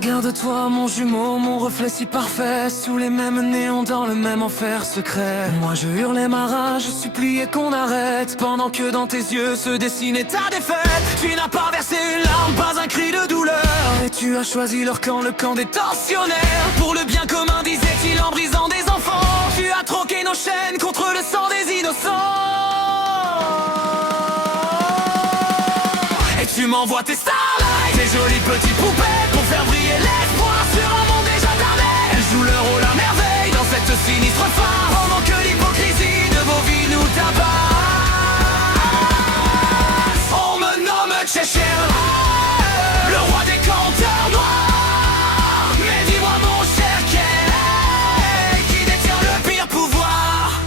Regarde-toi mon jumeau, mon reflet si parfait, sous les mêmes néons dans le même enfer secret. Moi je hurlais ma rage, je suppliais qu'on arrête, pendant que dans tes yeux se dessinait ta défaite. Tu n'as pas versé une larme, pas un cri de douleur, et tu as choisi leur camp, le camp des tortionnaires. Pour le bien commun disait-il en brisant des enfants, tu as troqué nos chaînes contre le sang des innocents. Et tu m'envoies tes starlights, tes jolies petites poupées, pour faire briller l'espoir sur un monde déjà damné. Elles jouent leur rôle à merveille dans cette sinistre farce, pendant que l'hypocrisie de vos vies nous tabasse. On me nomme Tchéchien, le roi des canteurs noirs. Mais dis-moi mon cher Kay, qui détient le pire pouvoir?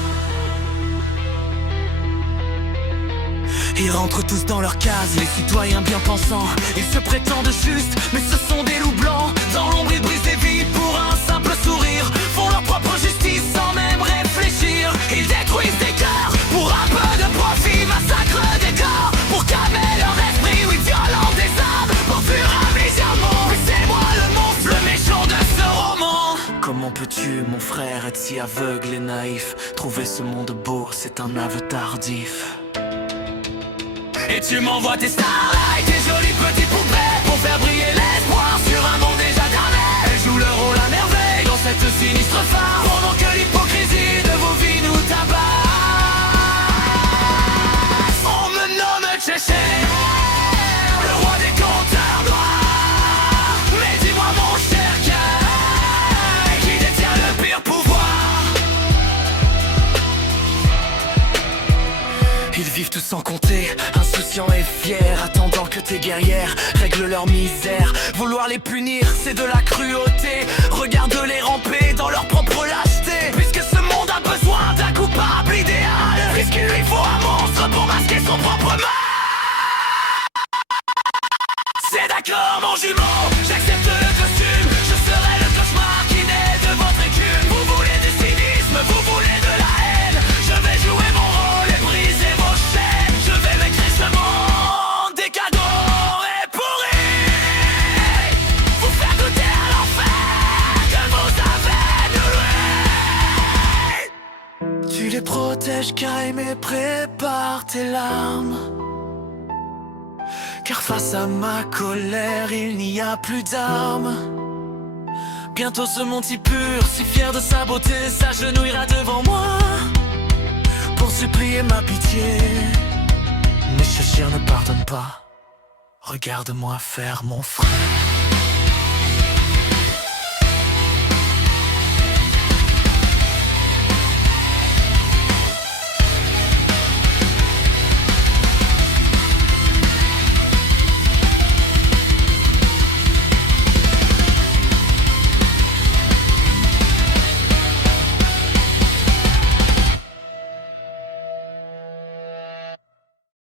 Ils rentrent tous dans leur case, les citoyens bien pensants. Ils se prétendent justes, mais ce sont des loups blancs. Dans l'ombre ils brisent des vies pour un simple sourire, font leur propre justice sans même réfléchir. Ils détruisent des cœurs pour un peu de profit, massacrent des corps pour calmer leur esprit. Oui, violentent des âmes pour fuir un médicament. Mais c'est moi le monstre, le méchant de ce roman. Comment peux-tu, mon frère, être si aveugle et naïf? Trouver ce monde beau, c'est un aveu tardif. Et tu m'envoies tes starlights, tes jolies petites poupées, pour faire briller l'espoir sur un monde déjà damné. Elles jouent leur rôle à merveille dans cette sinistre farce, pendant que l'hypocrisie de vos vies nous tabasse. On me nomme Tchéchien, le roi des canteurs noirs. Mais dis-moi mon cher Kay, qui détient le pire pouvoir? Ils vivent tous sans compter, insouciants et fiers, attendant que tes guerrières règlent leur misère. Vouloir les punir, c'est de la cruauté. Regarde-les ramper dans leur propre lâcheté. Puisque ce monde a besoin d'un coupable idéal, puisqu'il lui faut un monstre pour masquer son propre mal. C'est d'accord mon jumeau, j'accepte le costume. Je serai le cauchemar qui naît de votre écume. Vous voulez du cynisme, vous voulez de la haine. Je vais jouer mon rôle et briser vos chaînes. Je vais m'écrire ce monde décadent et pourri, vous faire goûter à l'enfer que vous avez noué. Tu les protèges, Kay, mais prépare tes larmes, car face à ma colère, il n'y a plus d'armes. Bientôt ce monde si pur, si fier de sa beauté, s'agenouillera devant moi pour supplier ma pitié. Mais Tchéchien ne pardonne pas, regarde-moi faire mon frère.